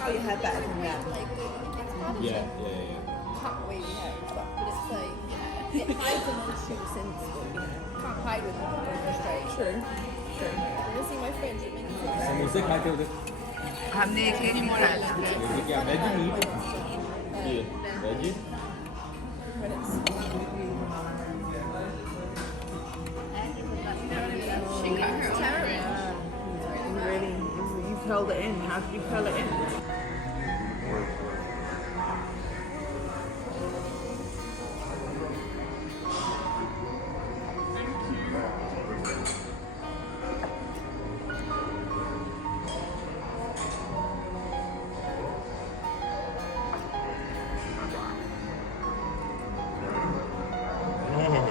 style you had better than that. Like, it's hard to Yeah. cut where you have stuff, but it's like, it hides amongst you sensible, you know. Can't hide with going straight. True. True. You can see my friends, it makes sense. समोसे खाते हो तो हमने एक एक ही खाया था जैसे क्या वेज मीट ये veg She cut her own bread. Really, you curled it in. How did you curl it in?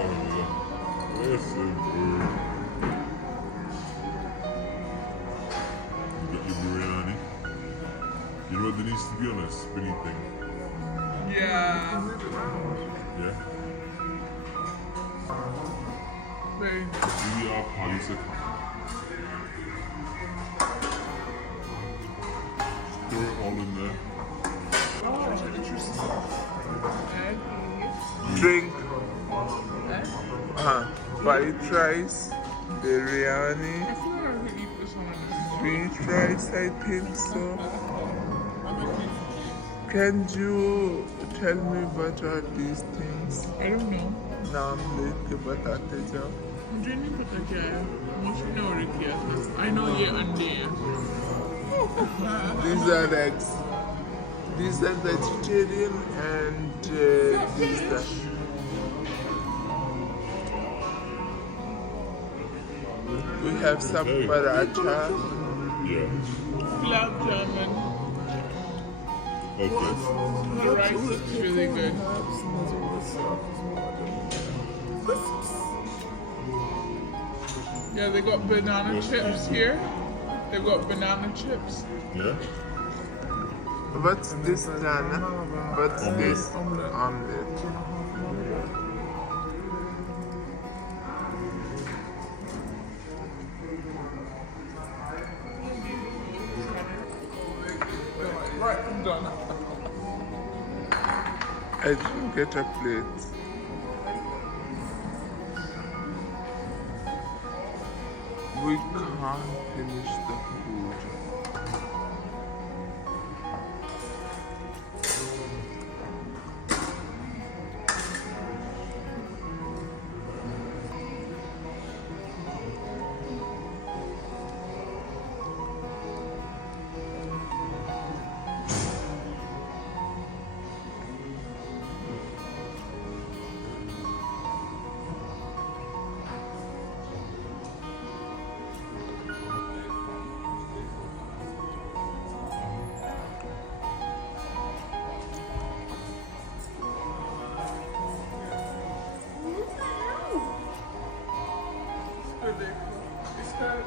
That's so good. You got your biryani. You know what there needs to be on a spinny thing? Yeah. Yeah? Very Maybe our palisa Stir it all in there. oh, interesting. Drink. White rice, biryani, I feel like I could eat this one on its own. sweet rice, I think so. Can you tell me what are these things? I don't know. नाम लिख के बताते जाओ. मुझे नहीं पता क्या है. मुझे ने order किया था. I know ये अंडे हैं. These are eggs. These are vegetarian and these are. We have some paratha. Yeah. Gulab jamun. Okay. The rice is really good. Yeah, they got banana chips here. They've got banana chips. Yeah? What's this, Nana? What's this? Omelette. Right, I'm done. I didn't get a plate. We can't finish the food. It's that.